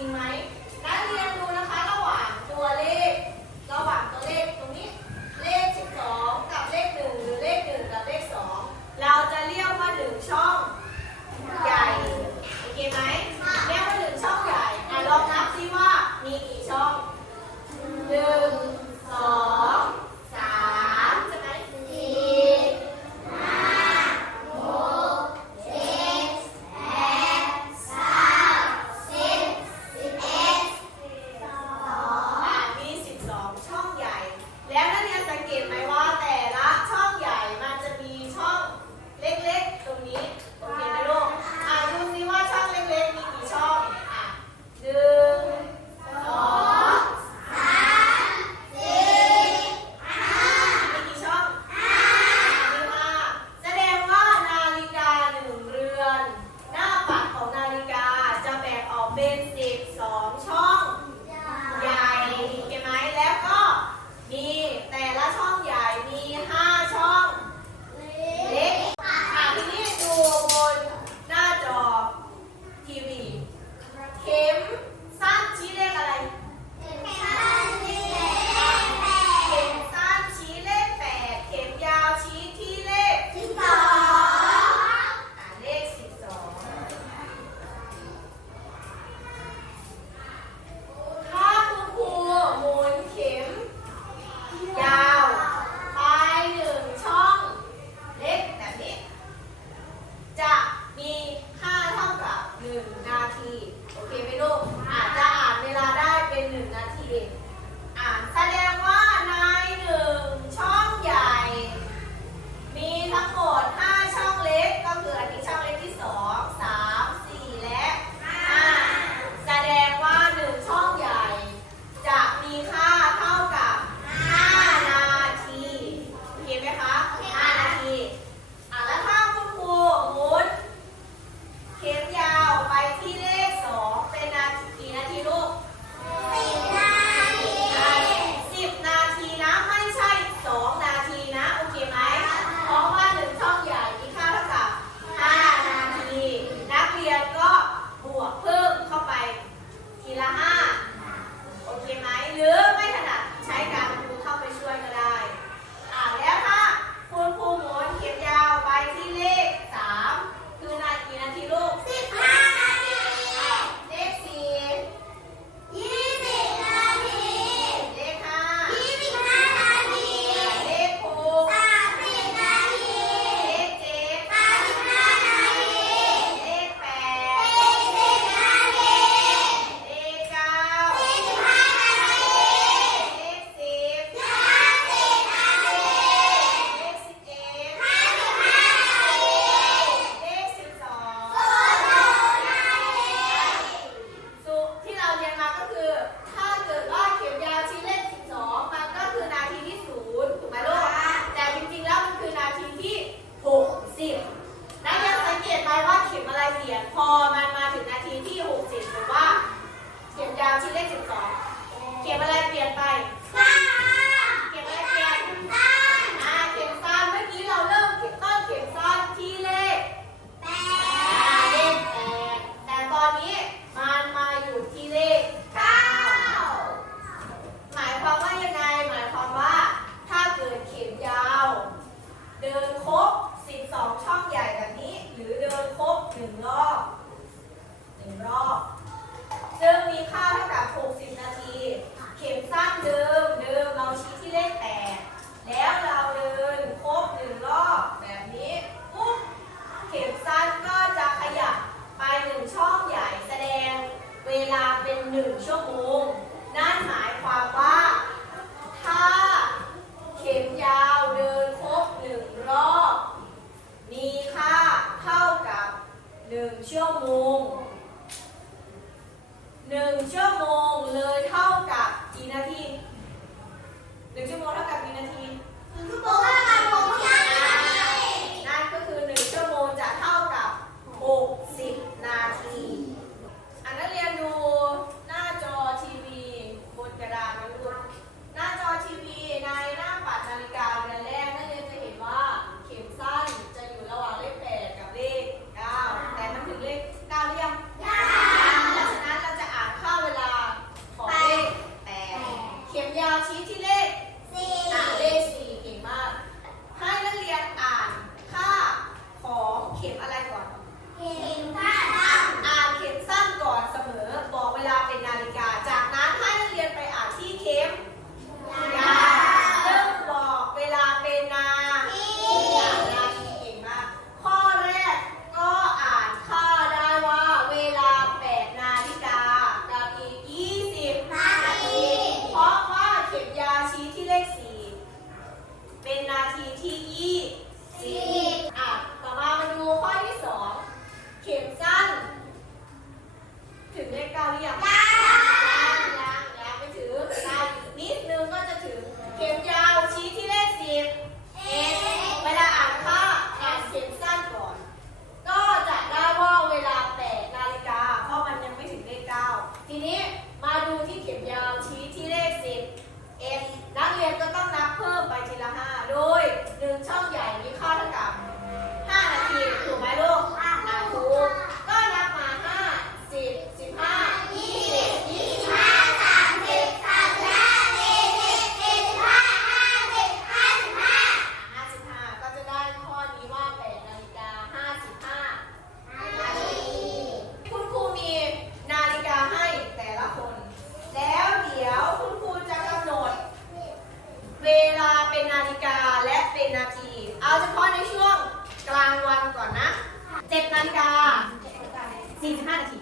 จริงไหม lleva la ชั่วโมงหนึ่งชั่วโมงเลยเท่ากับกี่นาทีหนึ่งชั่วโมงเท่ากับกี่นาทีหนึ่งชั่วโมง ถึงเลขเก้าหรือยัง 45 นาที